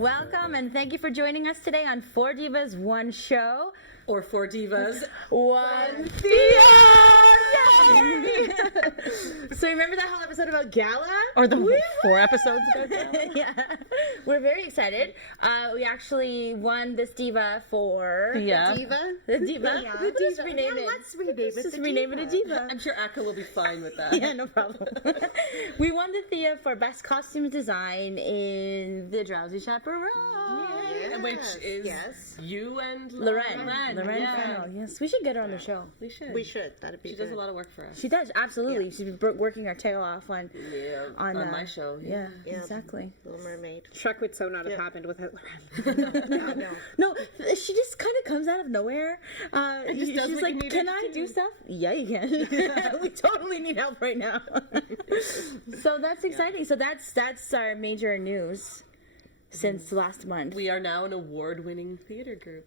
Welcome and thank you for joining us today on 4 Divas, 1 Show. Or 4 Divas, 1 Thea! Yay! So remember that whole episode about Gala? Or the 4 episodes ago. Yeah. We're very excited. We actually won this Diva for... Yeah. The Diva? Yeah, We'll just Diva. rename it. Let's rename it. Just the rename Diva. it a Diva. I'm sure Akka will be fine with that. Yeah, no problem. We won the Thea for Best Costume Design in The Drowsy Chaperone. Yes. Which is Yes. you and Loren yeah. Fennell. Yes, we should get her on the show. We should. We should. That'd be She good. does a lot of work for us. She does, absolutely. She's been working our tail off on on my show. Yeah, Yeah. exactly. Little Mermaid. Shrek would so not have happened without Loren. No, she just kind of comes out of nowhere. just does she's what like, you need "Can her I to do do." stuff?" Yeah, you can. We totally need help right now. So that's exciting. So that's our major news since last month. We are now an award-winning theater group.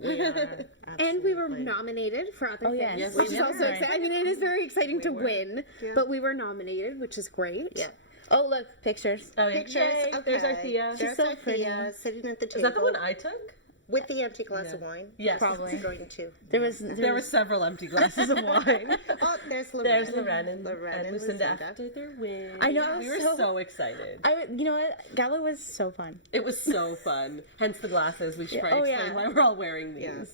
We are. And we were Absolutely. nominated for other yes. things, Yes, which we is were. also exciting. I mean, it is very exciting to win, Yeah. but we were nominated, which is great. Yeah. Oh, look, pictures. Oh, yeah. Pictures. Yay. Okay. There's our Thea. There's so our pretty. Thea sitting at the table. Is that the one I took? with the empty glass of wine? Yes. Probably. Going to. There was There were several empty glasses of wine. Oh, there's Loren. There's Loren and and Lucinda Lucinda. after their win. I know, I was We were so- so excited. you know what? Gala was so fun. It was so fun. Hence the glasses. We should Yeah. probably Oh, explain yeah. why we're all wearing these. Yeah.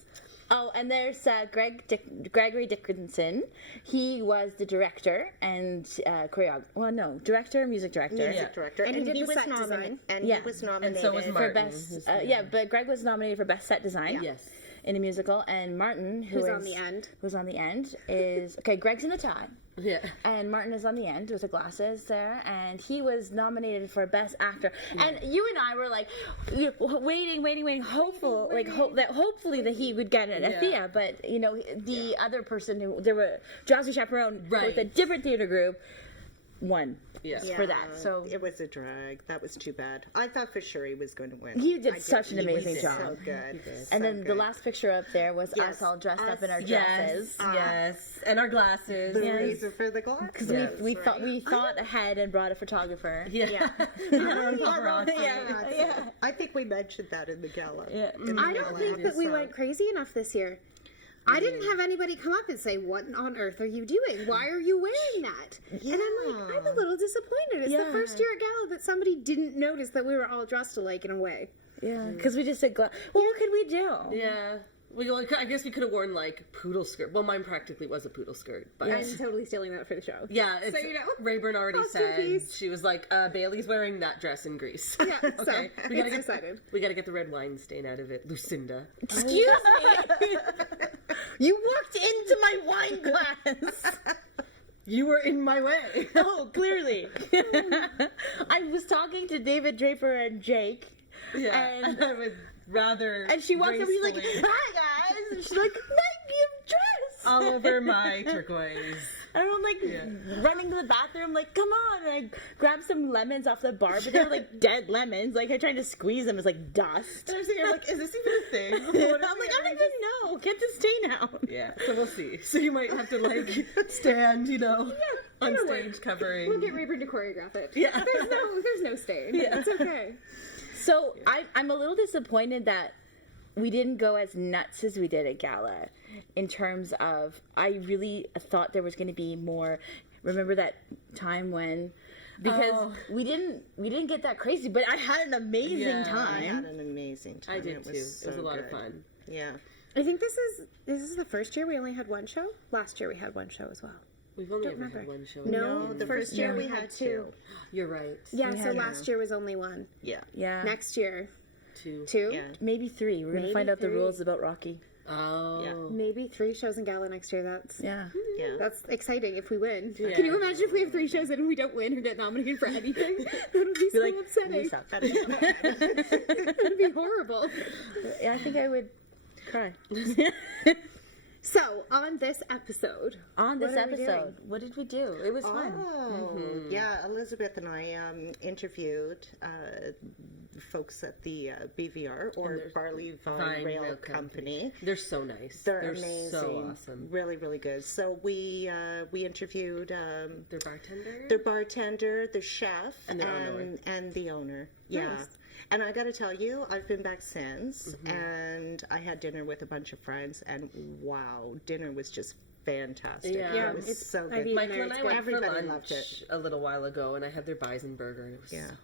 Oh, and there's Gregory Dickinson. He was the director and choreographer. Well, no, director, music director. Music director. And he did the was set nominated. design. And Yeah. he was And nominated. so was For Martin. best, who's but Greg was nominated for best set design. Yes. In a musical, and Martin, Who's on the end. who's on the end, is okay. Greg's in a tie, Yeah. and Martin is on the end with the glasses there, and he was nominated for best actor. And you and I were like waiting, hopefully that he would get it at Yeah. Thea, but you know the other person who there were Drowsy Chaperone Right. with a different theater group won. Yes. For that, so it was a drag. That was too bad. I thought for sure he was going to win. He did I such an He was amazing job. So good. And then the last picture up there was Yes. us all dressed up in our Yes. dresses. Yes. And our glasses. The Yes. reason for the glass. Because Yes. we thought ahead and brought a photographer. Yeah. Yeah. I think we mentioned that in the gala. Yeah. In the I don't gala think that we episode. went crazy enough this year. I didn't have anybody come up and say, "What on earth are you doing? Why are you wearing that?" And I'm like, I'm a little disappointed. It's Yeah. the first year at Gala that somebody didn't notice that we were all dressed alike in a way. Yeah, because we just said, well, what could we do? Yeah. I guess we could have worn like poodle skirt. Well, mine practically was a poodle skirt, but I'm totally stealing that for the show. yeah, it's, So, you know, Rayburn already said masterpiece. she was like, Bailey's wearing that dress in Greece. Yeah, so Okay, it's excited. We gotta get the red wine stain out of it, Lucinda. Excuse me. You walked into my wine glass. You were in my way. Oh, clearly. I was talking to David Draper and Jake. Yeah, And- I would rather. And she walked up and she's like, gracefully "Hi guys!" And she's like, "My new dress!" all over my turquoise. And I'm like running to the bathroom, like, "Come on!" And I grabbed some lemons off the bar, but they were like dead lemons. Like I tried to squeeze them, it was like dust. And I'm sitting here like, is this even a thing? I'm like, I don't even know. Get the stain out. Yeah, so we'll see. So you might have to like stand, on stage covering. We'll get Rayburn to choreograph it. Yeah. There's no stain. It's okay. So I'm a little disappointed that we didn't go as nuts as we did at Gala in terms of, I really thought there was going to be more. Remember that time when, because we didn't get that crazy, but I had an amazing Yeah, I I had time. an amazing time. I did It too. was It was so a lot of good. fun. Yeah. I think this is the first year we only had one show. Last year we had one show as well. We've only ever remember. had one show. No, The first year we had two. You're right. Yeah, We so had- last year was only one. Yeah. Yeah, Next year, Two. two. Yeah. maybe 3. We're going to Maybe find out the 3. rules about Rocky. Oh. Yeah. Maybe 3 shows in Gala next year. Yeah. Yeah. That's exciting if we win. Yeah. Can you imagine if we have 3 shows and we don't win or get nominated for anything? That would be so like, upsetting. "We suck." That would be horrible. Yeah, I think I would cry. So, on this episode, On this What are we doing? episode, what did we do? It was fun. Oh, yeah. Elizabeth and I interviewed folks at the BVR, or Barley Vine Rail Company. They're so nice. They're amazing. so awesome. Really, really good. So we interviewed Their bartender? their bartender, the chef, And their owner. and the owner. Yeah. Nice. And I got to tell you, I've been back since, and I had dinner with a bunch of friends, and wow, dinner was just fantastic. Yeah. It was so good. Michael and I went for Everybody lunch loved it. a little while ago, and I had their bison burger, and it was so good.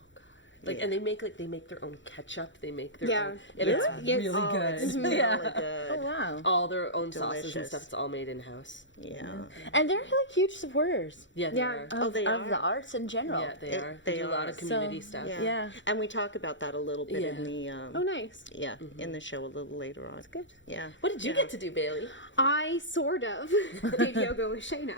Like, Yeah. and they make their own ketchup. They make their Yeah. own. And Yeah. it's Yes. really Oh, good. it's really good. Oh wow. All their own sauces and Delicious. stuff. It's all made in house. Yeah. And they're like huge supporters Yeah, they Yeah. are. of, they of are? the arts in general. Yeah, they are. they They do a lot are. of community So, stuff. Yeah. Yeah. And we talk about that a little bit in the Oh, nice. in the show a little later on. That's good. Yeah. What did you get to do, Bailey? I sort of did yoga with Shayna,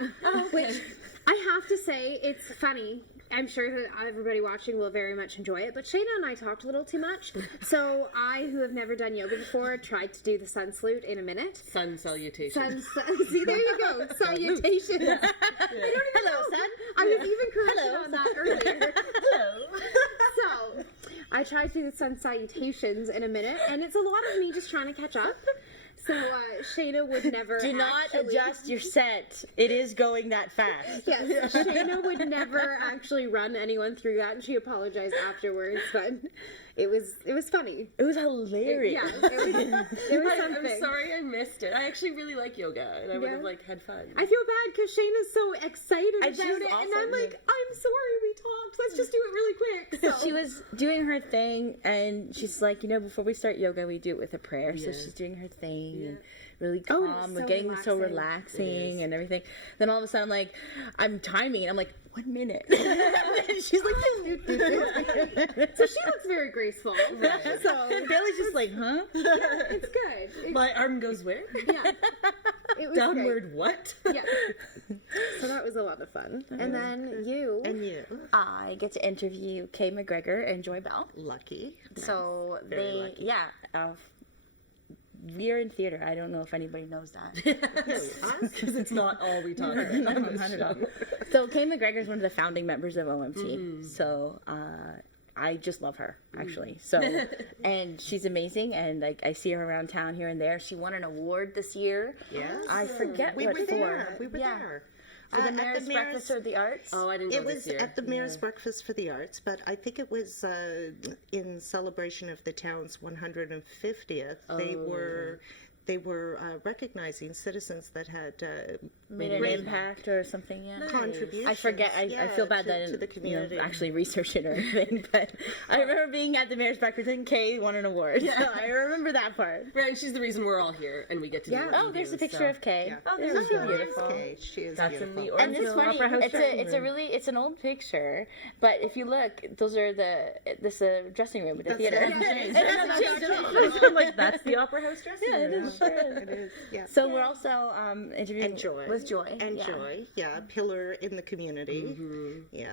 which I have to say, it's funny. I'm sure that everybody watching will very much enjoy it, but Shayna and I talked a little too much. So I, who have never done yoga before, tried to do the sun salute in a minute. Sun salutation. See, there you go. Salutations. I don't even know. sun. I was even corrected on that earlier. Hello. So, I tried to do the sun salutations in a minute, and it's a lot of me just trying to catch up. So, Shayna would never Do not actually- adjust your set. It is going that fast. Yes, Shayna would never actually run anyone through that, and she apologized afterwards, but it was funny. It was hilarious. Yeah, it was something. I'm sorry I missed it. I actually really like yoga, and I would have like had fun. I feel bad because Shayna's so excited And about she's it, and awesome. I'm like, I'm sorry we talked. Let's just do it really quick. So. She was doing her thing, and she's like, before we start yoga, we do it with a prayer. So she's doing her thing, and really calm. Oh, it was We're so getting so relaxing. relaxing and everything. Then all of a sudden, I'm timing, and I'm like, 1 minute. And she's like, So she looks very graceful. So and Bailey's just like, huh? it's good. My arm goes where? Yeah. It was Downward what? Great. Yeah. So that was a lot of fun. And then you. And you, I get to interview Kay Macgreggor and Joy Bell. lucky. So Very lucky. we're in theater. I don't know if anybody knows that. Because it's not all we talk about. No, not at all. So Kay Macgreggor is one of the founding members of OMT. So I just love her, actually. So, and she's amazing, and I see her around town here and there. She won an award this year. Yes. I forget We what were for. there. We were Yeah. there. For the At Mayor's Breakfast of the Arts. Oh, I didn't go It was this year. at the Mayor's Breakfast for the Arts, but I think it was in celebration of the town's 150th. They were recognizing citizens that had Made an impact or something, yeah. contributions. I forget. I feel bad that I to the didn't community. actually research it or anything, but I remember being at the Mayor's Breakfast and Kay won an award. Yeah. So I remember that part. Right, and she's the reason we're all here, and we get to do what Oh, we there's do, a picture so. of Kay. Yeah. Oh, Isn't there's she she beautiful. Okay, she is That's beautiful. in the And it's Orangeville funny. Opera House It's an old picture, but if you look, those are this dressing room at the theater. I'm like, that's the Opera House dressing Yeah, it room. is. Sure is. It is, yeah. So we're also interviewing And Joy. with Joy. And yeah. Joy, yeah, pillar in the community. Yeah.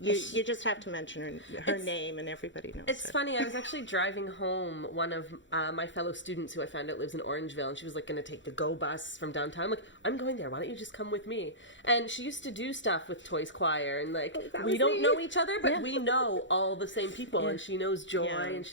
You just have to mention her name and everybody knows It's her. funny, I was actually driving home one of my fellow students who I found out lives in Orangeville, and she was like going to take the GO bus from downtown. I'm like, I'm going there, why don't you just come with me? And she used to do stuff with Toys Choir, and we don't know each other, but we know all the same people, and she knows Joy, Yeah. and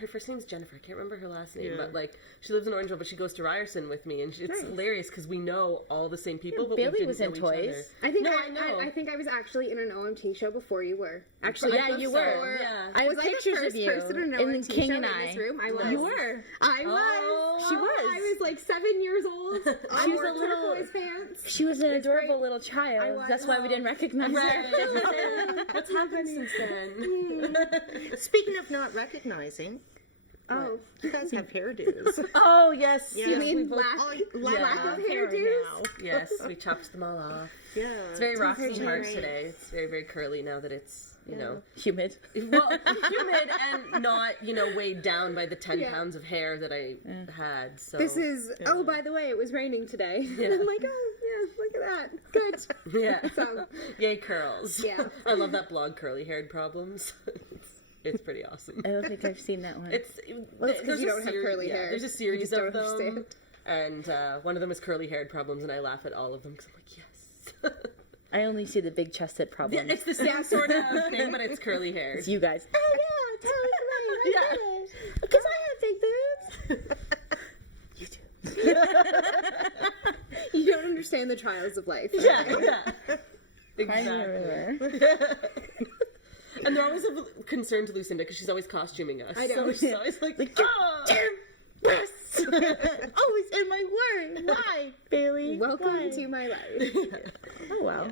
her first name's Jennifer, I can't remember her last name, but she lives in Orangeville, but she goes to Ryerson with me, and it's hilarious because we know all the same people, but we Bailey didn't was in know each Toys. other. I think No, I I know. I think I was actually in an OMT show before you were. Actually, Yeah, you were. Yeah. I have was I the pictures first of you person in an in OMT King show and in I. this room? I was. You were. I was. She was. I was like 7 years old. I She was wore a little- turquoise pants. She was an adorable little I child. was. That's why we didn't recognize her. Right. What's happened since then? Speaking of not recognizing, Oh, you guys have hairdos. Oh yes. Yeah. you mean both- lack, Oh, lack of hair hairdos? Yes, we chopped them all off. Yeah. It's very Roxy very Hart nice. today. It's very, very curly now that it's, Humid. well, humid and not, weighed down by the 10 Yeah. pounds of hair that I had. So This is. Oh, by the way, it was raining today. I'm like, oh yeah, look at that. Good. yeah. So Yay, curls. Yeah. I love that blog, Curly Haired Problems. It's pretty awesome. I don't think I've seen that one. It's it's 'cause there's you a don't have series- curly yeah, hair. There's a You series just of don't them, understand. and one of them is Curly Haired Problems, and I laugh at all of them because I'm like, yes. I only see the big chested Yeah, problems. it's the same sort of thing, but it's curly haired. It's you guys. Oh yeah, totally right. I get it. Because I have big boobs. You do. You don't understand the trials of life. Yeah. Crying Exactly. everywhere. And they're always concern to Lucinda because she's always costuming us. I know. So she's always like, Yes. Always in my word. Why, Bailey? Welcome Why? to my life. Oh wow.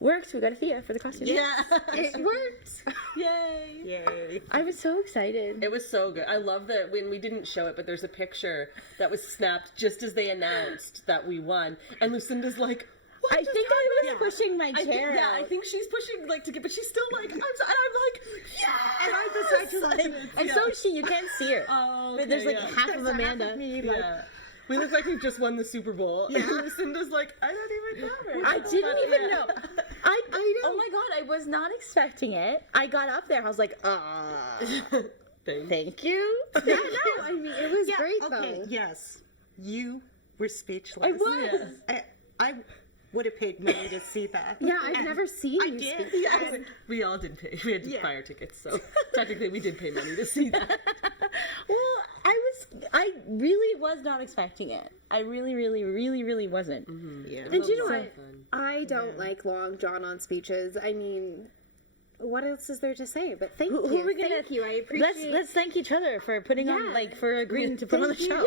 Works. We got a Thea for the costume. Yeah. It worked. Yay. Yay. I was so excited. It was so good. I love that when we didn't show it, but there's a picture that was snapped just as they announced that we won. And Lucinda's like, what I just think I was happened? pushing my I think, chair yeah, out. I think she's pushing like to get, but she's still like, and I'm like, yeah. And I'm beside you like, And so is she. You can't see her. Oh, But there's like yeah. half of Amanda. me, like, Yeah. We look like we've just won the Super Bowl. And Lucinda's like, I don't even know her. I didn't even Yeah. know. I know. Oh my god, I was not expecting it. I got up there. I was like, thank you. Yeah, no, I mean, it was great, okay, though. yes. You were speechless. I was. I would have paid money to see that. Yeah, I've never seen I you did. speak. Yes. We all did pay. We had to buy our tickets, so technically we did pay money to see that. Well, I really was not expecting it. I really wasn't. Yeah. And you know So what? fun. I don't like long, drawn-on speeches. I mean, what else is there to say? But thank you. Who are we gonna? Thank you. I appreciate. Let's thank each other for putting on, like, for agreeing to put on the show.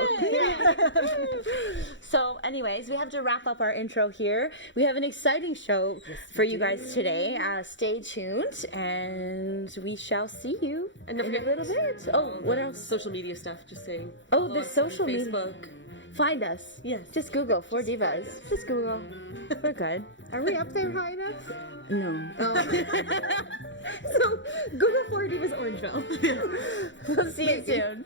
So, anyways, we have to wrap up our intro here. We have an exciting show for you guys today. Stay tuned, and we shall see you And don't in a forget- little bit. Oh, what else? Social media stuff, just saying. Oh, Follow the us on social media. Facebook. Find us. Yes. Just Google 4 Divas. Just Google. We're good. Are we up there high enough? No. So, Google 4 Divas Orangeville. We'll see you soon.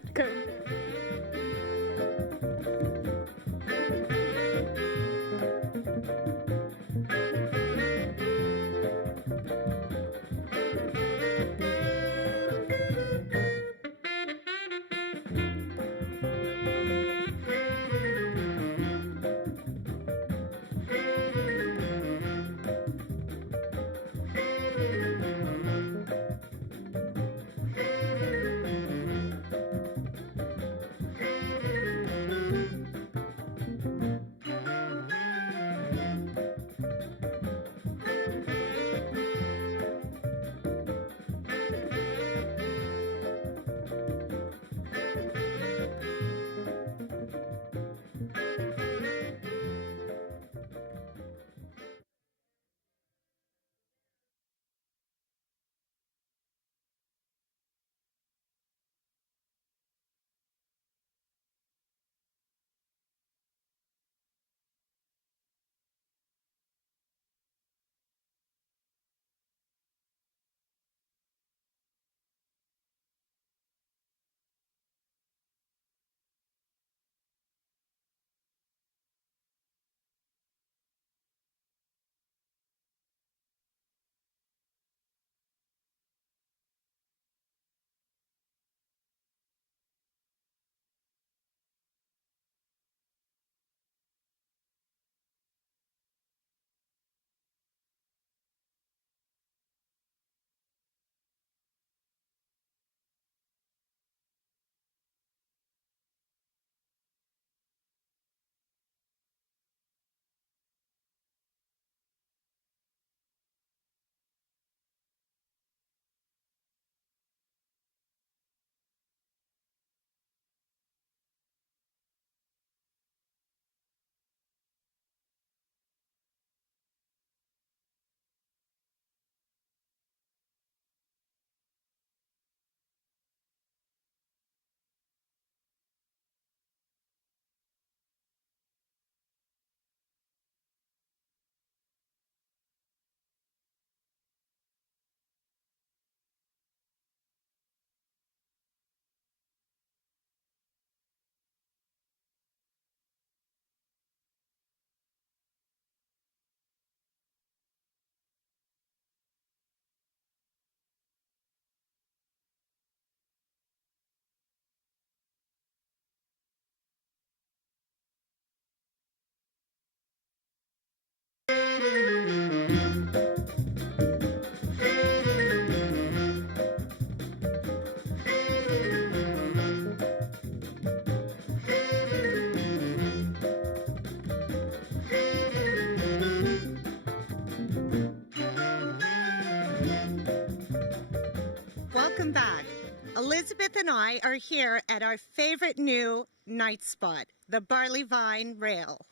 and I are here at our favorite new night spot, the Barley Vine Rail.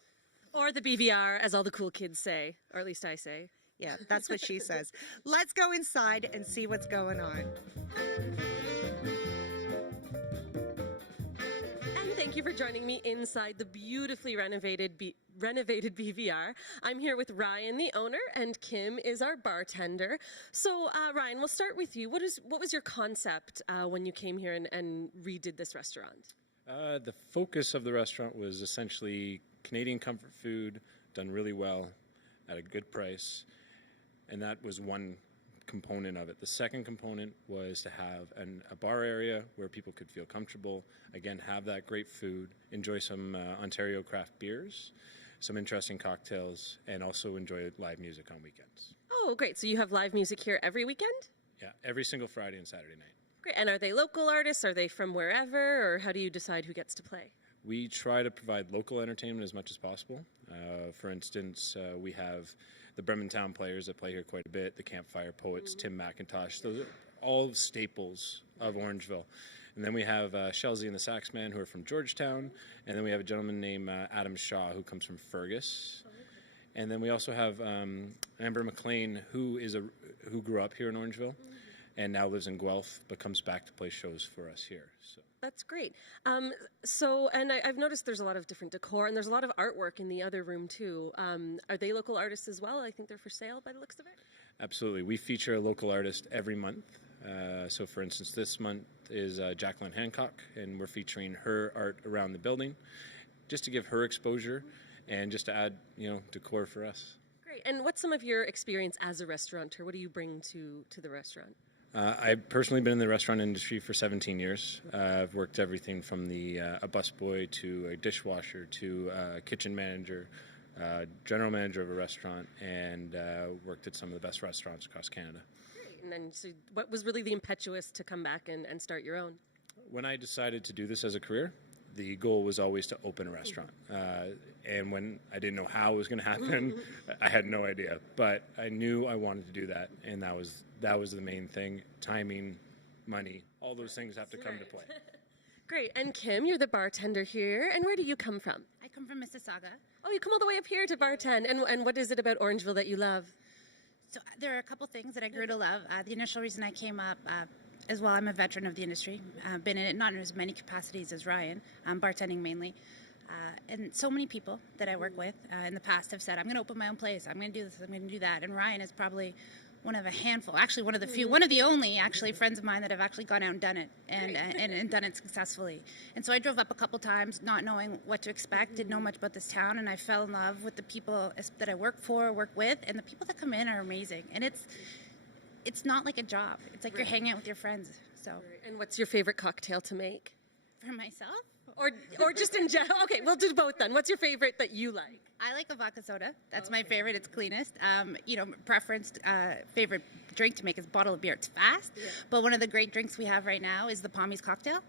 Or the BVR, as all the cool kids say, or at least I say. Yeah, that's what she says. Let's go inside and see what's going on. And thank you for joining me inside the beautifully renovated BVR. I'm here with Ryan, the owner, and Kim is our bartender. So, Ryan, we'll start with you. What was your concept when you came here and redid this restaurant? The focus of the restaurant was essentially Canadian comfort food done really well at a good price, and that was one component of it. The second component was to have a bar area where people could feel comfortable, again, have that great food, enjoy some Ontario craft beers, some interesting cocktails, and also enjoy live music on weekends. Oh, great. So you have live music here every weekend? Yeah, every single Friday and Saturday night. Great. And are they local artists? Are they from wherever? Or how do you decide who gets to play? We try to provide local entertainment as much as possible. For instance, we have the Bremen Town players that play here quite a bit, the Campfire Poets, Tim McIntosh. Those are all staples of Orangeville. And then we have Shelsey and the Saxman, who are from Georgetown. And then we have a gentleman named Adam Shaw, who comes from Fergus. And then we also have Amber McLean, who grew up here in Orangeville and now lives in Guelph, but comes back to play shows for us here. So. That's great. And I've noticed there's a lot of different decor, and there's a lot of artwork in the other room, too. Are they local artists as well? I think they're for sale by the looks of it. Absolutely. We feature a local artist every month. So, for instance, this month is Jacqueline Hancock, and we're featuring her art around the building just to give her exposure and just to add, decor for us. Great. And what's some of your experience as a restaurateur? What do you bring to the restaurant? I've personally been in the restaurant industry for 17 years. I've worked everything from a busboy to a dishwasher to a kitchen manager, general manager of a restaurant, and worked at some of the best restaurants across Canada. Great. And then, so what was really the impetus to come back and start your own? When I decided to do this as a career, the goal was always to open a restaurant. And when I didn't know how it was going to happen, I had no idea. But I knew I wanted to do that, and that was the main thing. Timing, money, all those things have to come to play. Great. And Kim, you're the bartender here. And where do you come from? I come from Mississauga. Oh, you come all the way up here to bartend. And what is it about Orangeville that you love? So there are a couple things that I grew to love. The initial reason I came up, as well, I'm a veteran of the industry. Been in it not in as many capacities as Ryan, bartending mainly. And so many people that I work with in the past have said, I'm going to open my own place. I'm going to do this. I'm going to do that. And Ryan is probably one of a handful, actually one of the few, one of the only actually friends of mine that have actually gone out and done it and done it successfully. And so I drove up a couple times not knowing what to expect, didn't know much about this town, and I fell in love with the people that I work with, and the people that come in are amazing. And it's not like a job. It's like you're hanging out with your friends. So. And what's your favorite cocktail to make? For myself? Or just in general? Okay, we'll do both then. What's your favorite that you like? I like a vodka soda. That's my favorite. It's cleanest. Favorite drink to make is a bottle of beer. It's fast. Yeah. But one of the great drinks we have right now is the Pommies cocktail.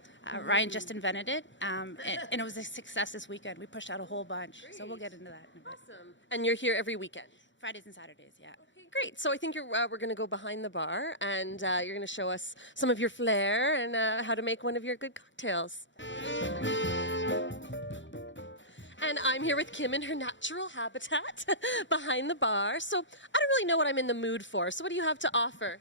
Ryan just invented it, and it was a success this weekend. We pushed out a whole bunch. Great. So we'll get into that in a bit. Awesome. And you're here every weekend? Fridays and Saturdays, yeah. Okay, great. So I think we're going to go behind the bar, and you're going to show us some of your flair and how to make one of your good cocktails. And I'm here with Kim in her natural habitat behind the bar. So I don't really know what I'm in the mood for. So what do you have to offer?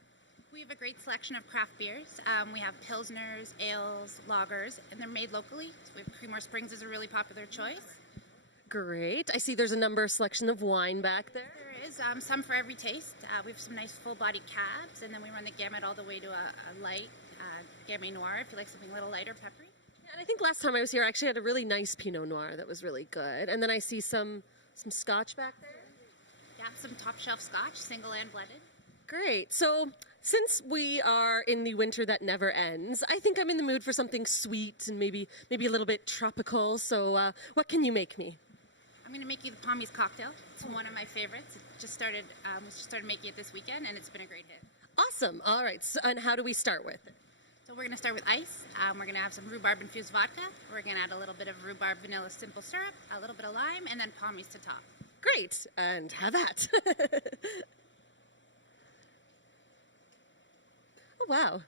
We have a great selection of craft beers. We have pilsners, ales, lagers, and they're made locally. So we have Creemore Springs is a really popular choice. Great. I see there's a number of selection of wine back there. There is some for every taste. We have some nice full-bodied cabs, and then we run the gamut all the way to a light Gamay Noir if you like something a little lighter, peppery. And I think last time I was here, I actually had a really nice Pinot Noir that was really good. And then I see some Scotch back there. Yeah, some top shelf Scotch, single and blended. Great. So since we are in the winter that never ends, I think I'm in the mood for something sweet and maybe a little bit tropical. So what can you make me? I'm going to make you the Pommies cocktail. It's one of my favorites. We just started making it this weekend, and it's been a great hit. Awesome. All right. So, and how do we start with it? So we're going to start with ice. We're going to have some rhubarb-infused vodka. We're going to add a little bit of rhubarb vanilla simple syrup, a little bit of lime, and then Pommies to top. Great. And have that. Oh, wow.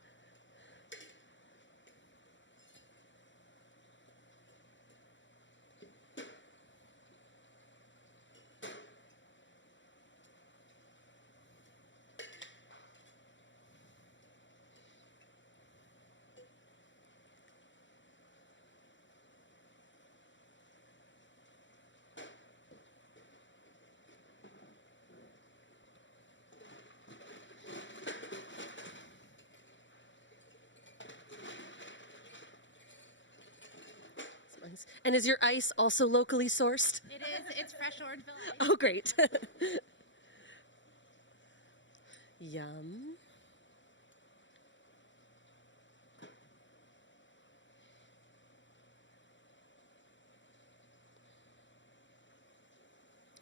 And is your ice also locally sourced? It is. It's fresh Orangeville ice. Oh, great. Yum.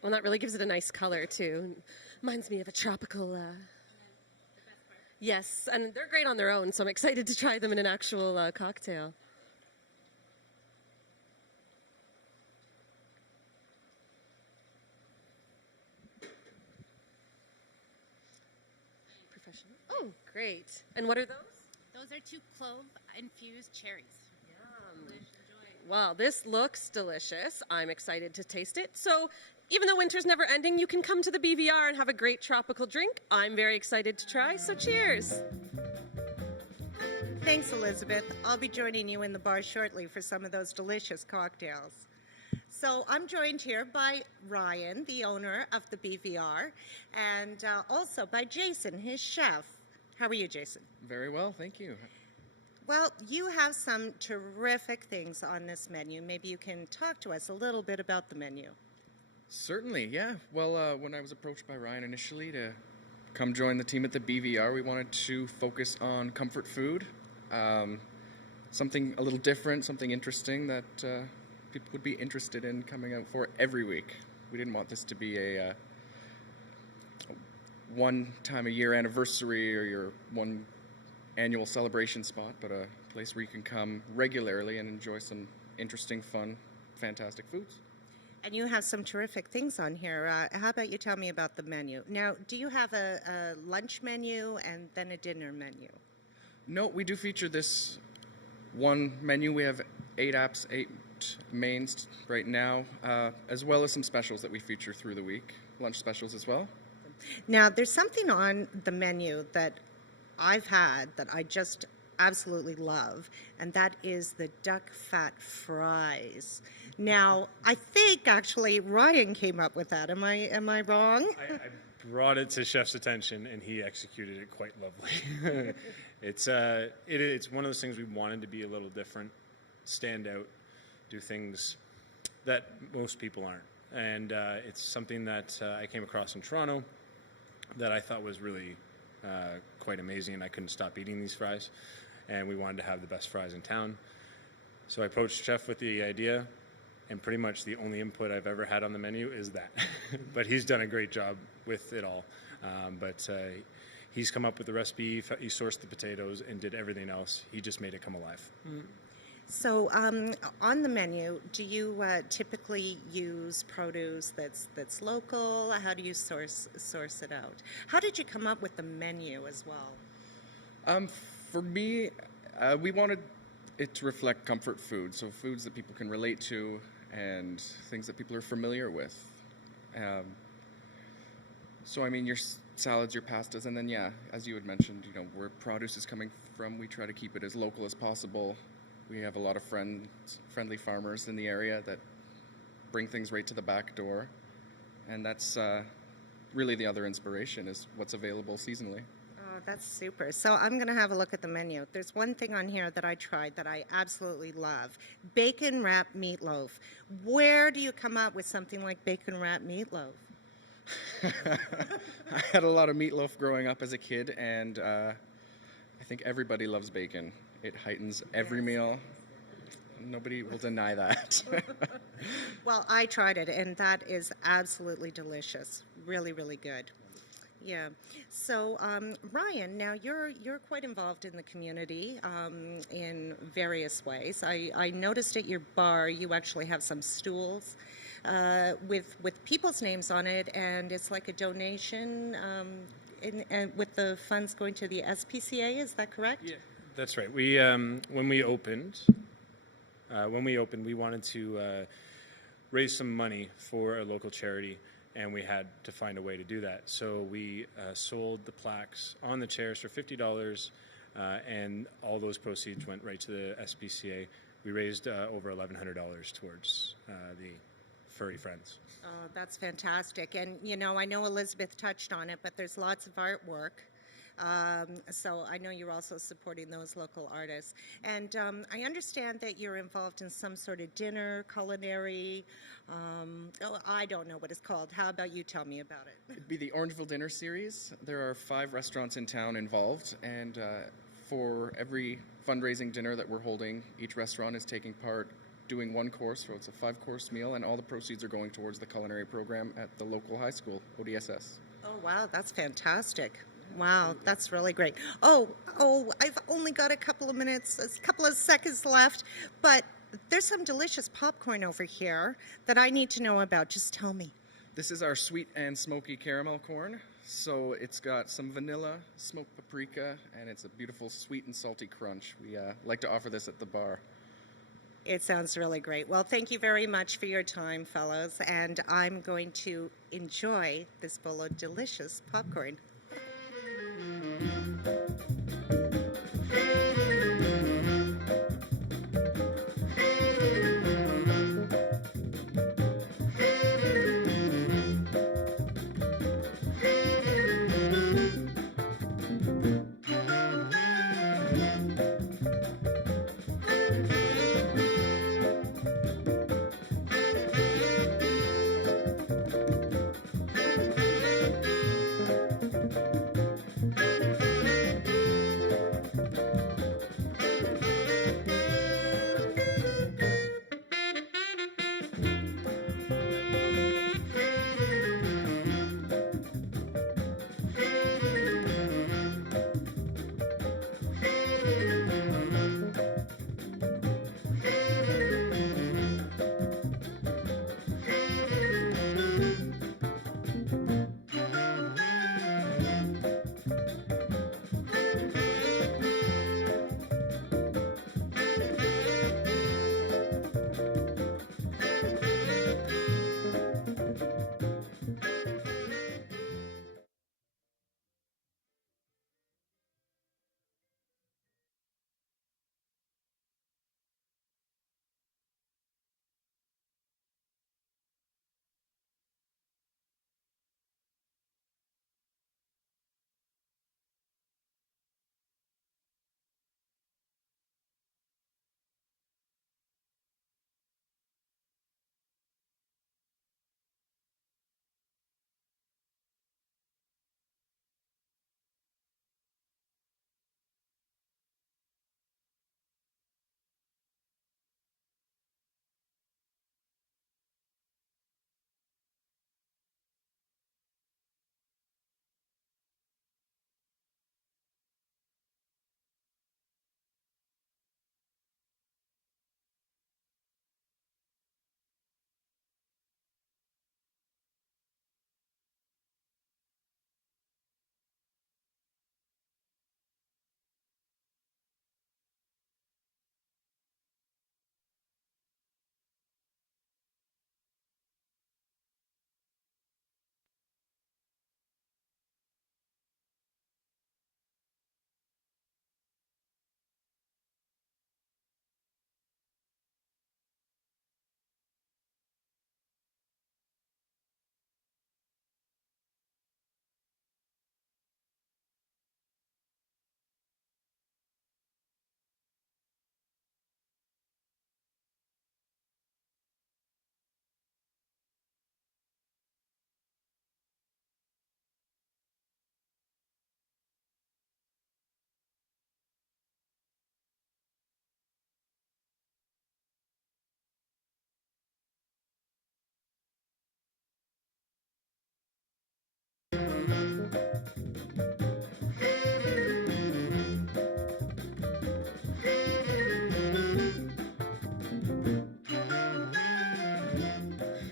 Well, that really gives it a nice color, too. Reminds me of a tropical... Yes, and they're great on their own, so I'm excited to try them in an actual cocktail. Professional. Oh, great. And what are those? Those are 2 clove-infused cherries. Wow, this looks delicious. I'm excited to taste it. So, even though winter's never ending, you can come to the BVR and have a great tropical drink. I'm very excited to try, so cheers. Thanks, Elizabeth. I'll be joining you in the bar shortly for some of those delicious cocktails. So I'm joined here by Ryan, the owner of the BVR, and also by Jason, his chef. How are you, Jason? Very well, thank you. Well, you have some terrific things on this menu. Maybe you can talk to us a little bit about the menu. Certainly, yeah. Well, when I was approached by Ryan initially to come join the team at the BVR, we wanted to focus on comfort food, something a little different, something interesting that people would be interested in coming out for every week. We didn't want this to be a one-time-a-year anniversary or your one annual celebration spot, but a place where you can come regularly and enjoy some interesting, fun, fantastic foods. And you have some terrific things on here. How about you tell me about the menu? Now, do you have a lunch menu and then a dinner menu? No, we do feature this one menu. We have 8 mains right now, as well as some specials that we feature through the week, lunch specials as well. Now, there's something on the menu that I've had that I just absolutely love, and that is the duck fat fries. Now, I think actually Ryan came up with that. Am I wrong? I brought it to Chef's attention, and he executed it quite lovely. It's one of those things we wanted to be a little different, stand out, do things that most people aren't. And it's something that I came across in Toronto that I thought was really quite amazing, and I couldn't stop eating these fries. And we wanted to have the best fries in town. So I approached Chef with the idea, and pretty much the only input I've ever had on the menu is that. But he's done a great job with it all. He's come up with the recipe, he sourced the potatoes, and did everything else. He just made it come alive. So on the menu, do you typically use produce that's local? How do you source it out? How did you come up with the menu as well? For me, we wanted it to reflect comfort food, so foods that people can relate to and things that people are familiar with. So I mean, your salads, your pastas, and then yeah, as you had mentioned, where produce is coming from, we try to keep it as local as possible. We have a lot of friendly farmers in the area that bring things right to the back door, and that's really the other inspiration is what's available seasonally. Oh, that's super. So I'm going to have a look at the menu. There's one thing on here that I tried that I absolutely love. Bacon wrapped meatloaf. Where do you come up with something like bacon wrapped meatloaf? I had a lot of meatloaf growing up as a kid, and I think everybody loves bacon. It heightens every meal. Nobody will deny that. Well, I tried it, and that is absolutely delicious. Really, really good. Yeah. So, Ryan, now you're quite involved in the community in various ways. I noticed at your bar you actually have some stools with people's names on it, and it's like a donation and with the funds going to the SPCA. Is that correct? Yeah, that's right. We when we opened, we wanted to raise some money for a local charity, and we had to find a way to do that. So we sold the plaques on the chairs for $50, and all those proceeds went right to the SPCA. We raised over $1,100 towards the Furry Friends. Oh, that's fantastic. And, I know Elizabeth touched on it, but there's lots of artwork So I know you're also supporting those local artists. And I understand that you're involved in some sort of dinner, culinary. Oh, I don't know what it's called. How about you tell me about it? It'd be the Orangeville Dinner Series. There are 5 restaurants in town involved, and for every fundraising dinner that we're holding, each restaurant is taking part doing one course, so it's a 5-course meal, and all the proceeds are going towards the culinary program at the local high school, ODSS. Oh, wow, that's fantastic. Wow, that's really great. I've only got a couple of minutes, a couple of seconds left, but there's some delicious popcorn over here that I need to know about. Just tell me. This is our sweet and smoky caramel corn. So it's got some vanilla, smoked paprika, and it's a beautiful sweet and salty crunch. We like to offer this at the bar. It sounds really great. Well, thank you very much for your time, fellows, and I'm going to enjoy this bowl of delicious popcorn.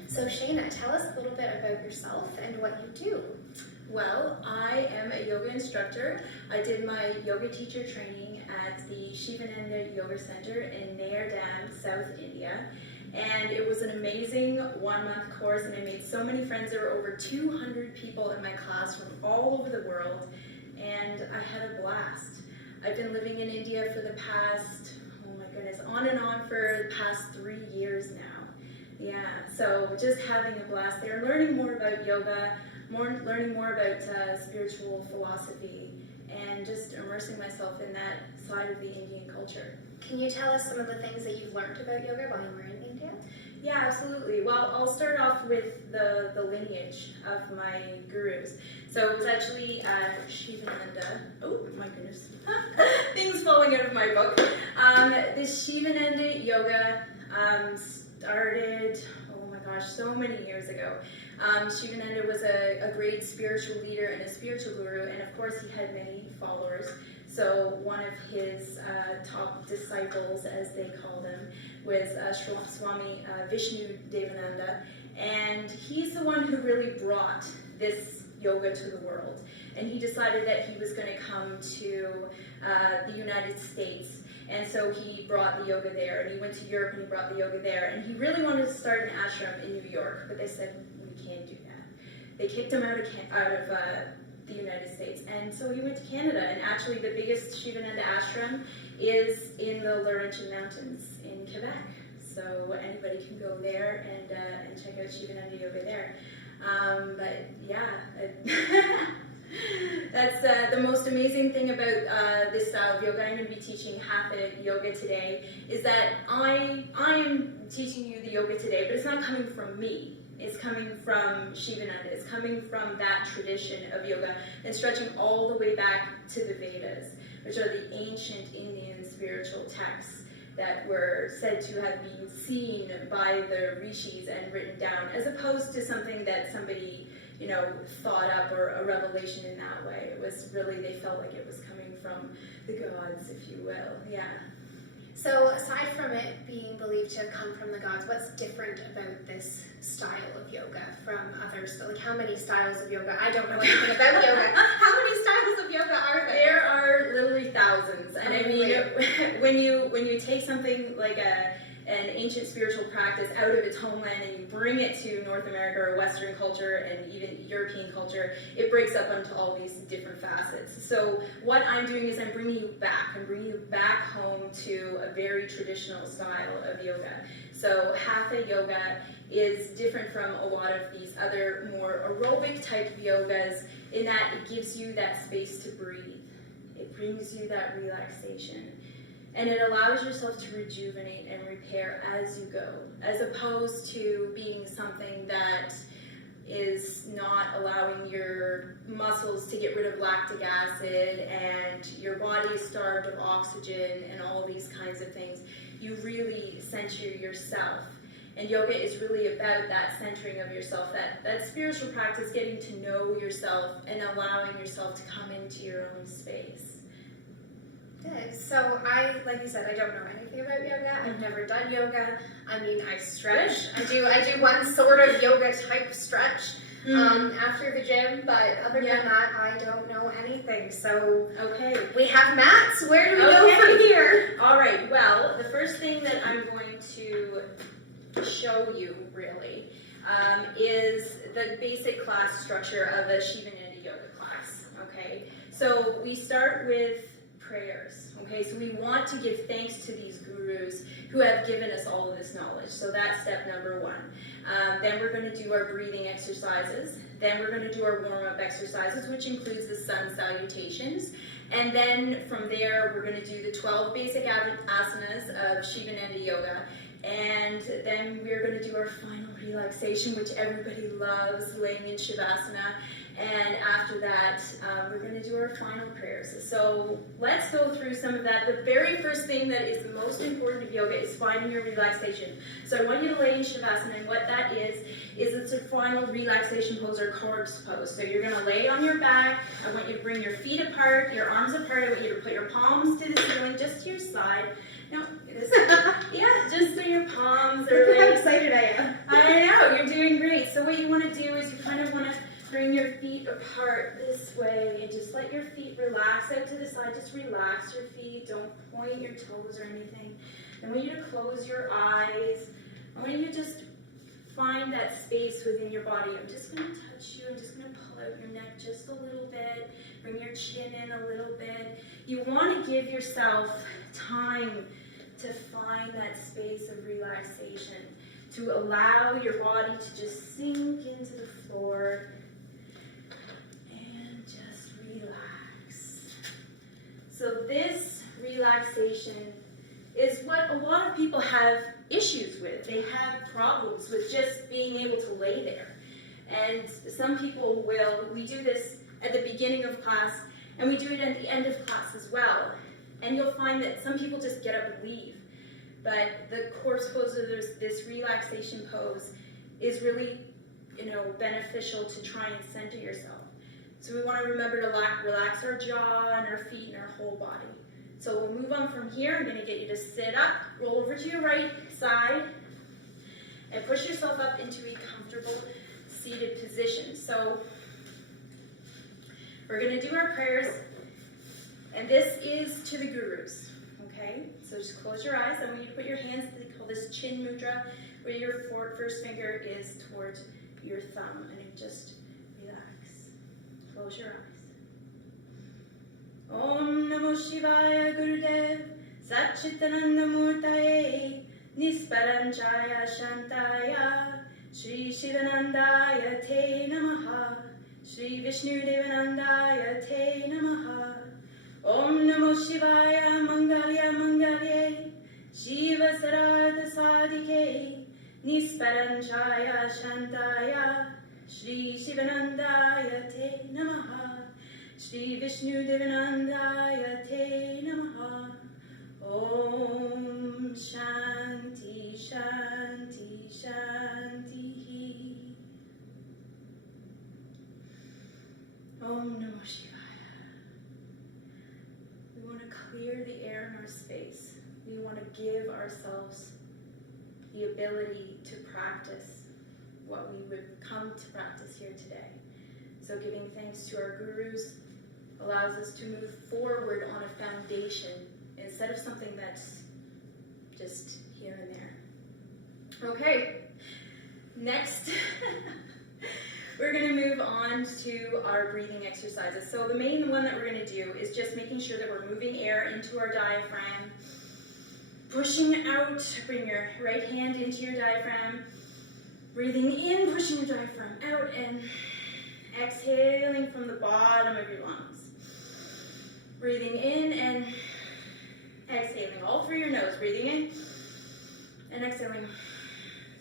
So Shayna, tell us a little bit about yourself and what you do. Well, I am a yoga instructor. I did my yoga teacher training at the Shivananda Yoga Center in Nair Dam, South India. And it was an amazing 1-month course, and I made so many friends. There were over 200 people in my class from all over the world, and I had a blast. I've been living in India for the past, oh my goodness, on and on for the past 3 years now. Yeah, so just having a blast there, learning more about yoga, learning more about spiritual philosophy, and just immersing myself in that side of the Indian culture. Can you tell us some of the things that you've learned about yoga while you were in India? Yeah, absolutely. Well, I'll start off with the lineage of my gurus. So it was actually Shivananda. Oh my goodness, things falling out of my book. This Shivananda yoga started, oh my gosh, so many years ago. Shivananda was a great spiritual leader and a spiritual guru, and of course he had many followers. So one of his top disciples, as they called him, was Swami Vishnu Devananda, and he's the one who really brought this yoga to the world. And he decided that he was going to come to the United States, and so he brought the yoga there, and he went to Europe and he brought the yoga there, and he really wanted to start an ashram in New York, but they said, we can't do that. They kicked him out of the United States, and so he went to Canada, and actually the biggest Shivananda ashram is in the Laurentian Mountains in Quebec, so anybody can go there and check out Shivananda yoga there. But yeah, that's the most amazing thing about this style of yoga. I'm going to be teaching Hatha yoga today, is that I am teaching you the yoga today, but it's not coming from me. It's coming from Shivananda. It's coming from that tradition of yoga and stretching all the way back to the Vedas, which are the ancient Indian spiritual texts that were said to have been seen by the rishis and written down, as opposed to something that somebody, thought up, or a revelation in that way. It was really, they felt like it was coming from the gods, if you will. Yeah. So aside from it being believed to have come from the gods, what's different about this style of yoga from others? So, like, how many styles of yoga? I don't know anything about yoga. How many styles of yoga are there? There are literally thousands. And I mean, when you take something like an ancient spiritual practice out of its homeland and you bring it to North America or Western culture and even European culture, it breaks up into all these different facets. So what I'm doing is I'm bringing you back home to a very traditional style of yoga. So Hatha yoga is different from a lot of these other more aerobic type yogas in that it gives you that space to breathe. It brings you that relaxation. And it allows yourself to rejuvenate and repair as you go, as opposed to being something that is not allowing your muscles to get rid of lactic acid and your body is starved of oxygen and all these kinds of things. You really center yourself. And yoga is really about that centering of yourself, that spiritual practice, getting to know yourself and allowing yourself to come into your own space. Good. So like you said, I don't know anything about yoga. I've never done yoga. I mean, I stretch. I do one sort of yoga type stretch after the gym, but other than that, I don't know anything. So we have mats. Where do we go from here? All right. Well, the first thing that I'm going to show you really is the basic class structure of a Shivananda yoga class. Okay. So we start with prayers. Okay, so we want to give thanks to these gurus who have given us all of this knowledge. So that's step number one. Then we're going to do our breathing exercises. Then we're going to do our warm-up exercises, which includes the sun salutations. And then from there, we're going to do the 12 basic asanas of Shivananda yoga. And then we're going to do our final relaxation, which everybody loves, laying in Shavasana. And after that, we're going to do our final prayers. So let's go through some of that. The very first thing that is the most important of yoga is finding your relaxation. So I want you to lay in Shavasana, and what that is it's a final relaxation pose or corpse pose. So you're going to lay on your back. I want you to bring your feet apart, your arms apart. I want you to put your palms to the ceiling, just to your side. No, just so your palms are Look how excited I am. I know, you're doing great. So what you want to do is you kind of want to bring your feet apart this way and just let your feet relax out to the side. Just relax your feet. Don't point your toes or anything. I want you to close your eyes. I want you to just find that space within your body. I'm just going to touch you. I'm just going to pull out your neck just a little bit. Bring your chin in a little bit. You want to give yourself time to find that space of relaxation, to allow your body to just sink into the floor and just relax. So this relaxation is what a lot of people have issues with. They have problems with just being able to lay there. And some people we do this at the beginning of class, and we do it at the end of class as well. And you'll find that some people just get up and leave. But the corpse pose, or this relaxation pose, is really, beneficial to try and center yourself. So we want to remember to relax our jaw and our feet and our whole body. So we'll move on from here. I'm going to get you to sit up, roll over to your right side, and push yourself up into a comfortable seated position. So we're going to do our prayers, and this is to the gurus, okay? So just close your eyes. I want you to put your hands, they call this chin mudra, where your first finger is towards your thumb, and you just relax. Close your eyes. Om Namo Shivaya Gurudev Satchitananda Murtaye Nisparanjaya Shantaya Shri Shivanandaya Te Namaha Shri Vishnu Devanandaya Te Namaha Om Namo Shivaya Mangalya Mangalye Shiva Sarada Sadike Nisparanjaya Shantaya Shri Shivanandaya Te Namaha Shri Vishnu Devanandaya Te Namaha Om Shanti Shanti Shanti Om Namo Shivaya. We want to clear the air in our space. We want to give ourselves the ability to practice what we would come to practice here today. So giving thanks to our gurus allows us to move forward on a foundation instead of something that's just here and there. Okay, next we're going to move on to our breathing exercises. So the main one that we're going to do is just making sure that we're moving air into our diaphragm, pushing out, bring your right hand into your diaphragm, breathing in, pushing your diaphragm out, and exhaling from the bottom of your lungs. Breathing in and exhaling all through your nose. Breathing in and exhaling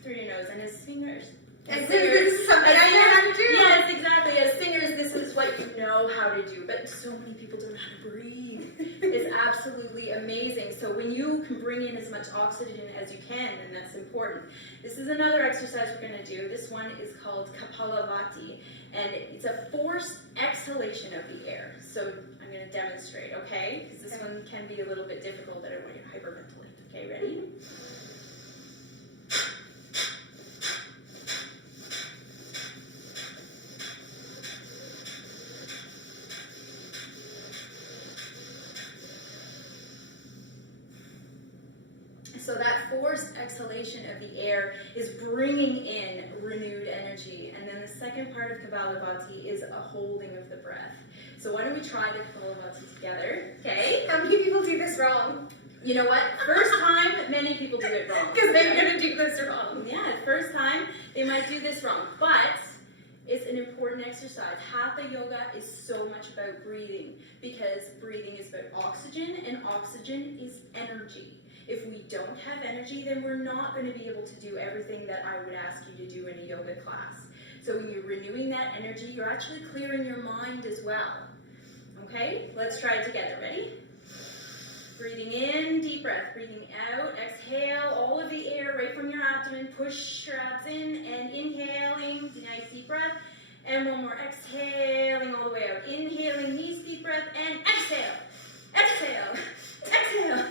through your nose. And as singers, This is something I know how to do. Yes, exactly. As singers, this is what you know how to do. But so many people don't know how to breathe. It's absolutely amazing. So when you can bring in as much oxygen as you can, and that's important. This is another exercise we're going to do. This one is called Kapalabhati, and it's a forced exhalation of the air. So I'm going to demonstrate, okay? Because this one can be a little bit difficult. I don't want you to hyperventilate. Okay, ready? So that forced exhalation of the air is bringing in renewed energy. And then the second part of Kapalabhati is a holding of the breath. So why don't we try the Kapalabhati together? Okay? How many people do this wrong? You know what? First time, many people do it wrong. Because they're going to do this wrong. Yeah, first time, they might do this wrong. But it's an important exercise. Hatha yoga is so much about breathing, because breathing is about oxygen, and oxygen is energy. If we don't have energy, then we're not going to be able to do everything that I would ask you to do in a yoga class. So when you're renewing that energy, you're actually clearing your mind as well. Okay, let's try it together. Ready? Breathing in, deep breath. Breathing out, exhale all of the air right from your abdomen. Push your abs in, and inhaling, nice deep breath. And one more, exhaling all the way out. Inhaling, nice deep breath, and exhale. Exhale. Exhale.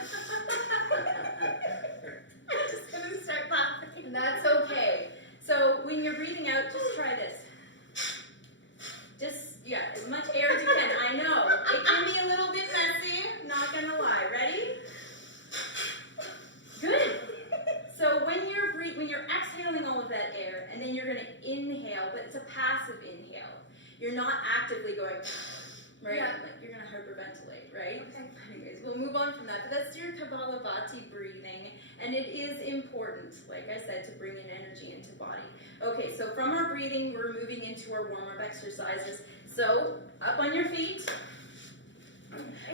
I'm just going to start laughing. And that's okay. So when you're breathing out, just try this. Just, yeah, as much air as you can. I know. It can be a little bit messy. Not going to lie. Ready? Good. So when you're exhaling all of that air, and then you're going to inhale, but it's a passive inhale. You're not actively going, right? Yeah. Like you're going to hyperventilate, right? Okay. Anyways, we'll move on from that. But that's your Kapalabhati breathing, and it is important, like I said, to bring in energy into body. Okay, so from our breathing, we're moving into our warm-up exercises. So up on your feet,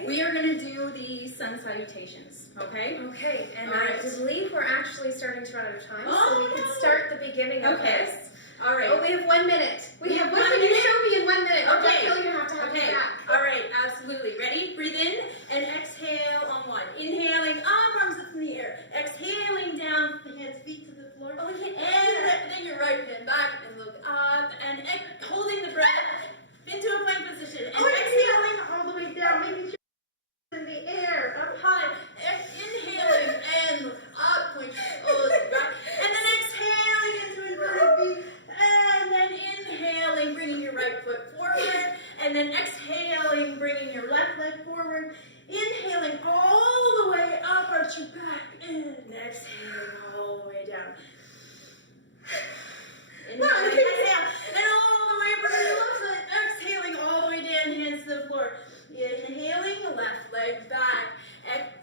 We are going to do the sun salutations, okay? Okay, and All right. I believe we're actually starting to run out of time, so Oh, we could no. start the beginning of Okay. this. All right. Oh, we have 1 minute. We have What 1 can you minute? show me in 1 minute? Okay. You're going to have to have Okay. me back. All right. Absolutely. Ready? Breathe in and exhale on one. Inhaling, arms up in the air. Exhaling down, hands, feet to the floor. Oh, yeah. And then your right hand back and look up and holding the breath into a plank position. And exhaling all the way down, making sure in the air, up high. Inhaling and look up, point your toes back. And then exhaling into inverted V. And then inhaling, bringing your right foot forward. And then exhaling, bringing your left leg forward. Inhaling all the way up, arch your back. And exhaling all the way down. Inhaling, exhale. And all the way up, bringing your left foot. Exhaling all the way down, hands to the floor. Inhaling, left leg back.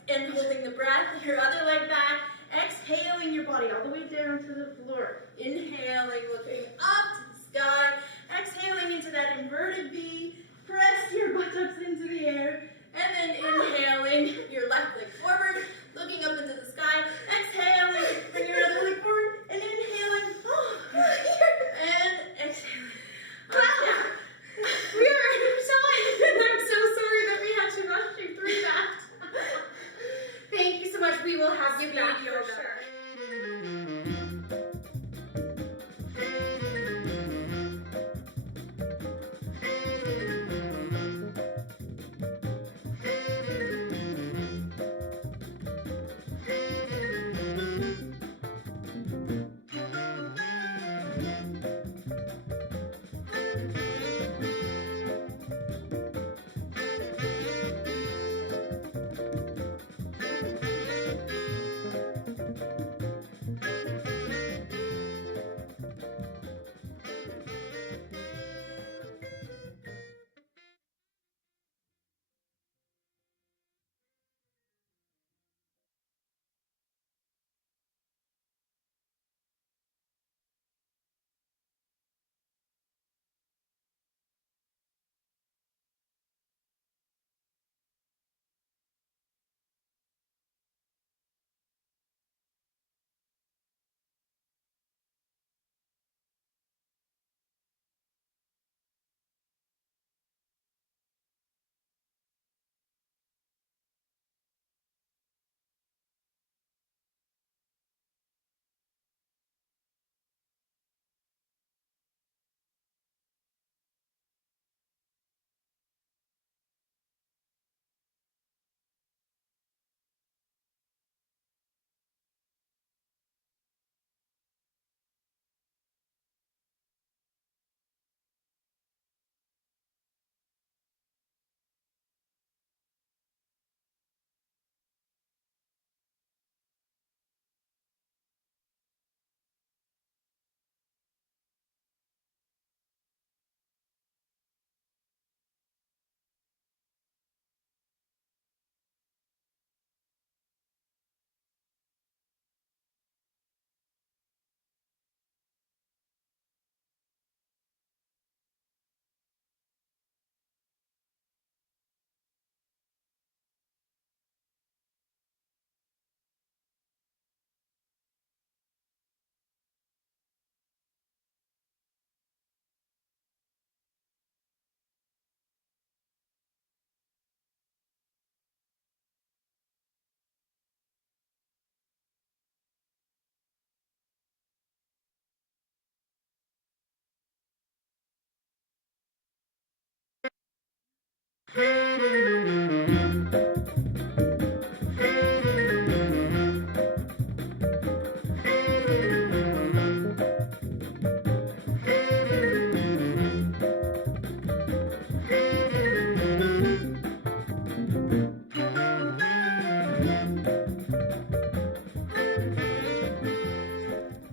And holding the breath, your other leg back. Exhaling your body all the way down to the floor. Inhaling, looking up to the sky. Exhaling into that inverted V. Press your buttocks into the air. And then inhaling your left leg forward, looking up into the sky. Exhaling, bring your other leg forward. And inhaling. And exhaling. Wow. We are out of time. I'm so sorry that we had to rush you through that. Thank you so much. We will have you back for sure.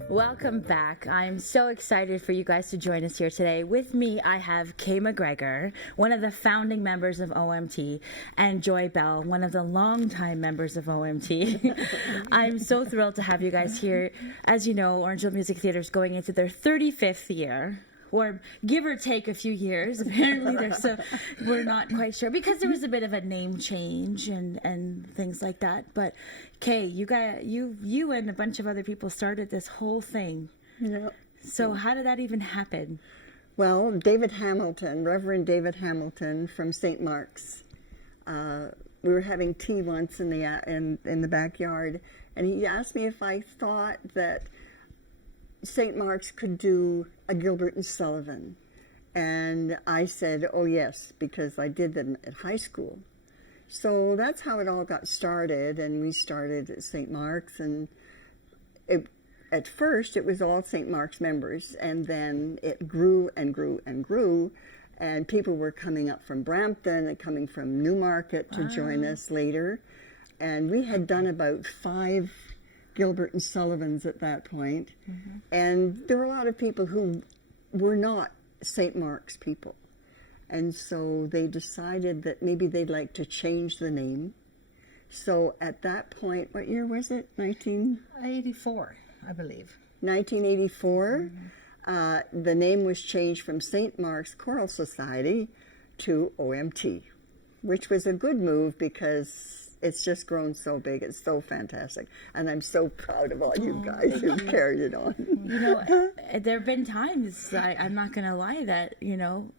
Welcome back. I'm so excited for you guys to join us here today. With me, I have Kay Macgreggor, one of the founding members of OMT, and Joy Bell, one of the longtime members of OMT. I'm so thrilled to have you guys here. As you know, Orangeville Music Theater is going into their 35th year. or give or take a few years. Apparently, we're not quite sure because there was a bit of a name change and things like that. But Kay, you and a bunch of other people started this whole thing. Yeah. So how did that even happen? Well, David Hamilton, Reverend David Hamilton from St. Mark's. We were having tea once in the backyard, and he asked me if I thought that St. Mark's could do a Gilbert and Sullivan. And I said, oh yes, because I did them at high school. So that's how it all got started, and we started at St. Mark's, and at first it was all St. Mark's members, and then it grew and grew and grew, and people were coming up from Brampton and coming from Newmarket to join us later. And we had done about 5 Gilbert and Sullivans at that point. And there were a lot of people who were not St. Mark's people. And so they decided that maybe they'd like to change the name. So at that point, what year was it? 1984, I believe. 1984. The name was changed from St. Mark's Choral Society to OMT, which was a good move because it's just grown so big. It's so fantastic. And I'm so proud of all you guys who carried it on. You know, there have been times, I'm not going to lie, that, you know,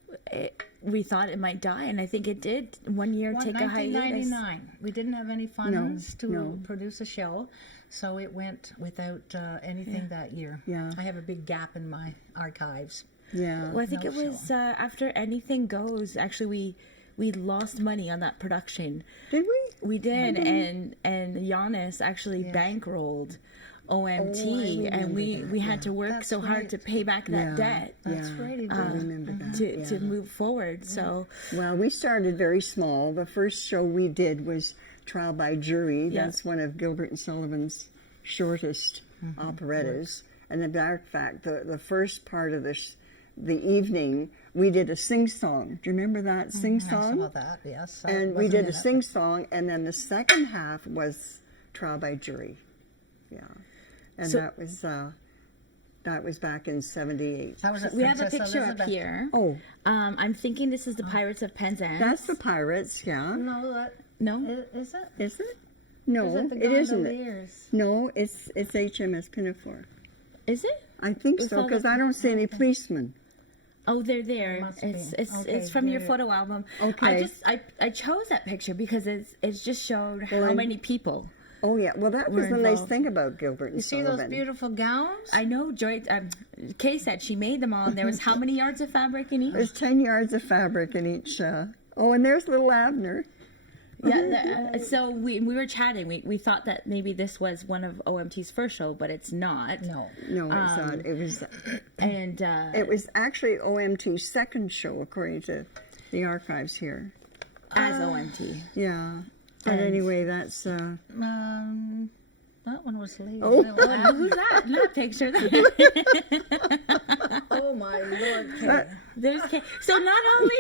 we thought it might die, and I think it did one year take a hiatus. 1999. We didn't have any funds to produce a show, so it went without anything that year. Yeah. I have a big gap in my archives. Yeah. Well, I think it was after Anything Goes, actually, we lost money on that production. Did we? We did, and Giannis actually bankrolled OMT, and we had to work so hard to pay back that debt. That's right. I remember that. To move forward. So, well, we started very small. The first show we did was Trial by Jury. That's one of Gilbert and Sullivan's shortest operettas. And in fact, the first part of the evening, we did a sing-song. Do you remember that sing-song? I saw that, yes. And we did a sing-song, and then the second half was Trial by Jury. Yeah. And So- that was back in 78. we have a picture up here. Oh, I'm thinking this is the Pirates of Penzance. that's the Pirates, yeah. No, No? is it? Is it? No, Is it the it isn't. Gondoliers? No, it's HMS Pinafore. Is it? I think With so, all because the- I don't see any policemen. Oh, they're there. Must be. It's Okay, from your good. photo album. Okay. I chose that picture because it's just showed Well, how I'm- many people. Oh, yeah. Well, that was We're the nice involved. thing about Gilbert and You see Sullivan. those beautiful gowns? I know Joy. Kay said she made them all, and there was how many yards of fabric in each? There's 10 yards of fabric in each. Oh, and there's little Abner. Yeah. So we were chatting. We thought that maybe this was one of OMT's first show, but it's not. No. No, it's not. And It was actually OMT's second show, according to the archives here. as OMT. Yeah. But anyway, that's... That one was late. Oh. Who's that? No picture there. Oh my Lord, Kay. There's Kay. So not only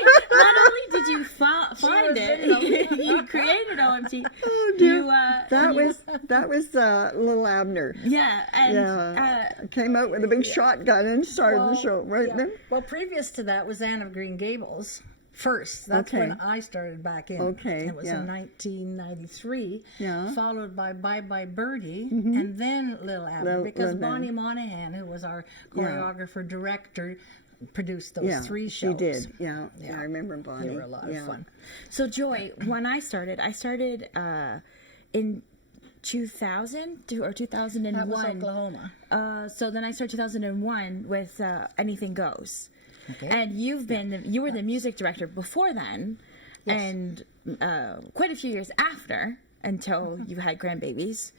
did you find it, you created OMT. Oh, dear. You, that was little Abner. yeah, and Yeah. Came out with a big shotgun and started the show, right then? Well, previous to that was Anne of Green Gables. First, that's when I started back in. Okay, It was in 1993. Yeah. Followed by Bye Bye Birdie, and then Lil Abner, because Lil Bonnie Monahan, who was our choreographer director, produced those 3 shows. She did. Yeah. I remember Bonnie. They were a lot of fun. so Joy, when I started in 2000 or 2001. That was Oklahoma. So then I started 2001 with Anything Goes. Okay. And you were the music director before then, and quite a few years after, until you had grandbabies,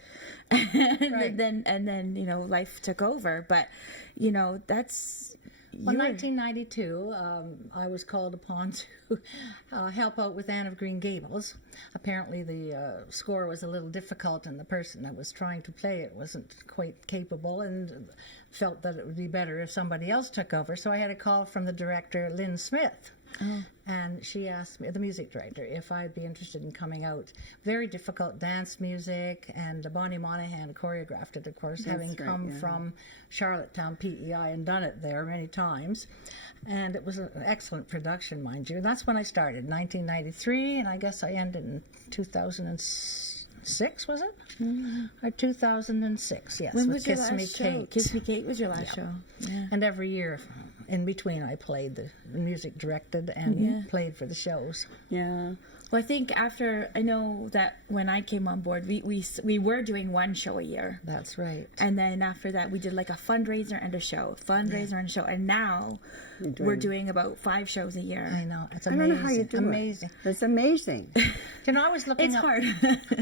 and then you know life took over. But you know that's. Well, 1992, I was called upon to help out with Anne of Green Gables. Apparently, the score was a little difficult, and the person that was trying to play it wasn't quite capable, and felt that it would be better if somebody else took over. So I had a call from the director, Lynn Smith, And she asked me, the music director, if I'd be interested in coming out. Very difficult dance music, and Bonnie Monahan choreographed it, of course, having come from Charlottetown, PEI, and done it there many times. And it was an excellent production, mind you. And that's when I started, 1993, and I guess I ended in 2006, was it? Or 2006, yes. When with was your Kiss last Me show? Kate. Kiss Me Kate was your last show. Yeah. And every year in between, I played the music directed and played for the shows. Yeah. Well, I think after, I know that when I came on board, we were doing one show a year. That's right. And then after that, we did like a fundraiser and a show, and a show. And now we're doing about 5 shows a year. I know. It's I amazing. don't know how you do amazing. it. That's amazing. You know, I was looking It's up, hard.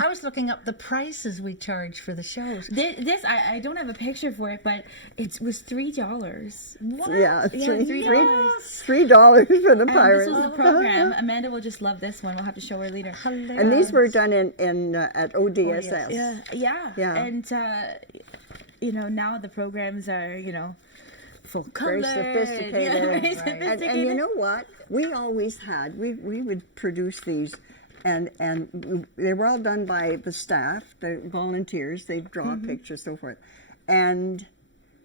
I was looking up the prices we charge for the shows. This I don't have a picture for it, but it was $3. What? Yeah, $3. $3 for the And Pirates. this was the program. Amanda will just love this one. We'll have to show her later. And these were done in at ODSS. Yeah. And you know, now the programs are, you know, full color, Very sophisticated. very Right. And you know what? We always had, we would produce these, and they were all done by the staff, the volunteers. They'd draw pictures, so forth. And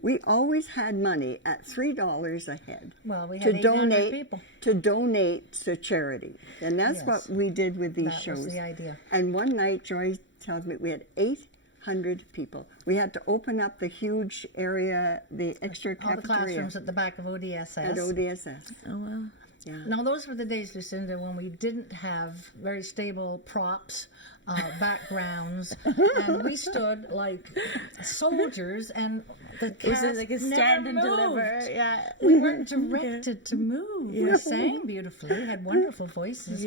we always had money at $3 a head Well, we had 800 people. to donate to charity. And that's what we did with these That shows. was the idea. And one night, Joy tells me we had 800 people. We had to open up the huge area, the extra All the cafeteria classrooms at the back of ODSS. at ODSS. Oh wow. Yeah. Now, those were the days, Lucinda, when we didn't have very stable props, backgrounds, and we stood like soldiers, and the It was cast like a never stand and moved. deliver. Yeah. We weren't directed to move. We sang beautifully, had wonderful voices,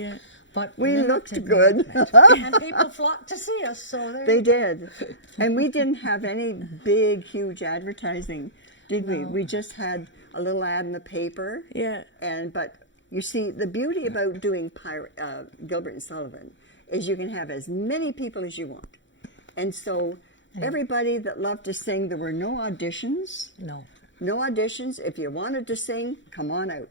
but We looked limited good. movement. And people flocked to see us, so They did. And we didn't have any big, huge advertising, did we? We just had a little ad in the paper. Yeah. But you see, the beauty about doing Gilbert and Sullivan is you can have as many people as you want. And so everybody that loved to sing, there were no auditions. No. No auditions. If you wanted to sing, come on out.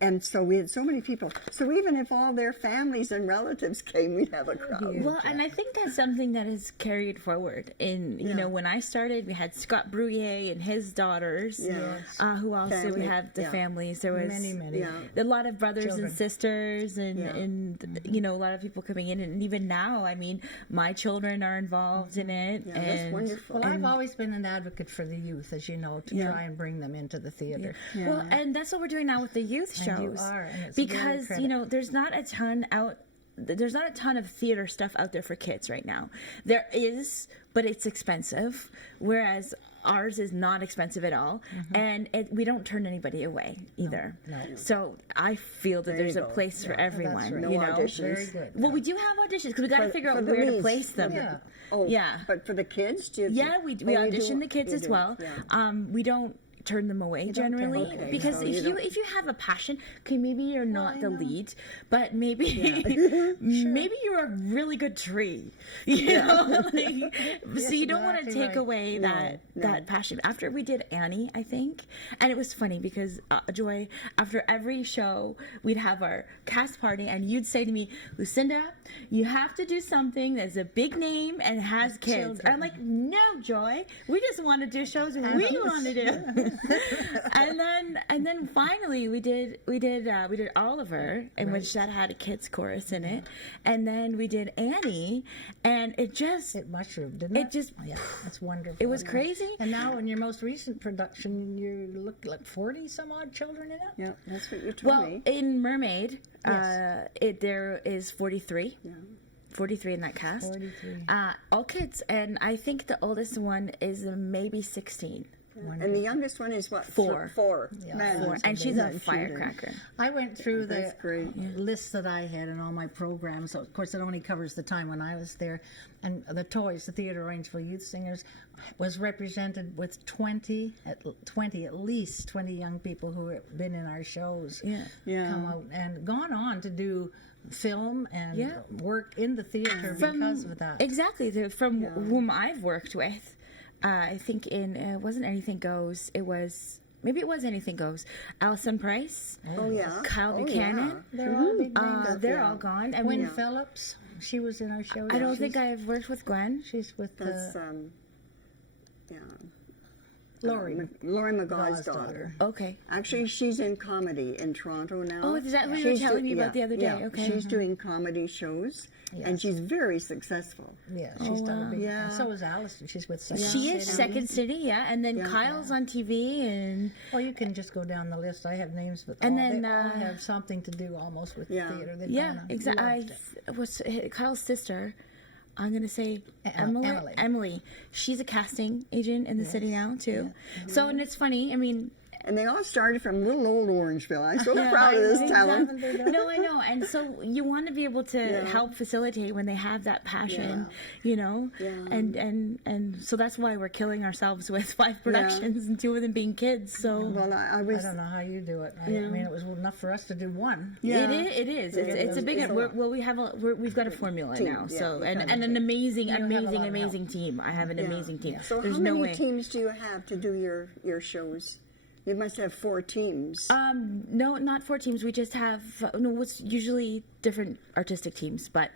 And so we had so many people. So even if all their families and relatives came, we'd have a crowd. Well, and I think that's something that is carried forward. In you know, when I started, we had Scott Brouillet and his daughters. Who else did we have? The families. There was many. A lot of brothers and sisters, and you know, a lot of people coming in. And even now, I mean, my children are involved in it. Yeah, that's wonderful. Well, I've always been an advocate for the youth, as you know, to try and bring them into the theater. Well, and that's what we're doing now with the youth shows. You are, and it's because very you know, there's not a ton of theater stuff out there for kids right now. There is, but it's expensive, whereas ours is not expensive at all, and we don't turn anybody away either. No. So I feel that there's a place for everyone. that's right. No You know, auditions. Very good. well, we do have auditions because we got to figure out for the where to leads. place them. Yeah. Oh, Yeah. But for the kids, do you? Yeah, we you audition do- the kids you as do, well. yeah. We don't turn them away generally Okay, because so if you have a passion, okay, maybe you're not the lead, but maybe maybe you're a really good tree, you know. Like, so you don't want to exactly take right. away that passion. After we did Annie, I think, and it was funny because Joy, after every show, we'd have our cast party, and you'd say to me, Lucinda, you have to do something that's a big name and has kids. And I'm like, no, Joy, we just want to do shows we want to do. and then finally we did Oliver, in which that had a kids chorus in it, and then we did Annie, and it mushroomed, didn't it? It just that's wonderful. it was crazy. And now, in your most recent production, you look like 40 some odd children in it. Yeah, that's what you told Well, me. in Mermaid, there is 43. Yeah. 43 in that cast. 43. All kids, and I think the oldest one is maybe 16. And the youngest one is what? Four. Four. Yeah, Man, Four. And she's a firecracker. I went through the That's great. list that I had in all my programs. So of course, it only covers the time when I was there. And the Toys, the Theatre Orangeville Youth Singers, was represented with 20 at least 20 young people who have been in our shows. Yeah. Come out and gone on to do film and work in the theater because of that. Exactly. From whom I've worked with, I think in Wasn't Anything Goes, it was maybe it was Anything Goes. Allison Price, Oh yeah. Kyle Oh, Buchanan. yeah. They're all big names. They're all gone. I Gwen mean, Phillips, she was in our show. I don't think I've worked with Gwen. She's with That's yeah. Lori. Lori McGaw's Gaw's daughter. Okay. Actually, she's in comedy in Toronto now. Oh, is that who you were She's telling me about the other day? Yeah. Okay. She's doing comedy shows, and she's very successful. Yeah, she's done a big. Yeah. And so is Allison. She's with Second She is City. Second City, yeah, and then Kyle's on TV, and Well, you can just go down the list. I have names, but And all, then, they all uh, have something to do almost with Yeah. theater. They've yeah, done a exactly. lot of What's Kyle's sister? I'm gonna say Emily. Emily. She's a casting agent in the city now too. So, and it's funny. I mean, And they all started from little old Orangeville. I'm so proud of this talent. No, I know. And so you want to be able to help facilitate when they have that passion, you know? Yeah. And so that's why we're killing ourselves with 5 productions and 2 of them being kids. So Well, I I was. don't know how you do it. I mean, it was enough for us to do one. Yeah. it is. It's a big. It's a lot. We've got a formula Team, now. yeah, So we and got a an team. amazing, have a lot of amazing team. I have an amazing team. So There's how no many way. teams do you have to do your shows? You must have 4 teams. No, not 4 teams. We just have it's usually different artistic teams. But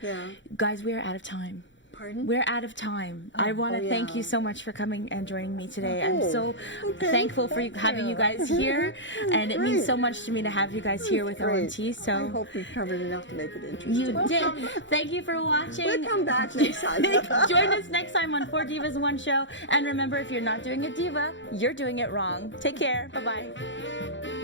guys, we are out of time. Pardon? We're out of time. I want to thank you so much for coming and joining me today. I'm so okay. thankful for having you guys here, and it means so much to me to have you guys here with Great. ONT. I So hope you covered enough to make it interesting. you did. Thank you for watching. We'll come back next time. Join us next time on 4 Divas 1 Show. And remember, if you're not doing a diva, you're doing it wrong. Take care. Bye-bye.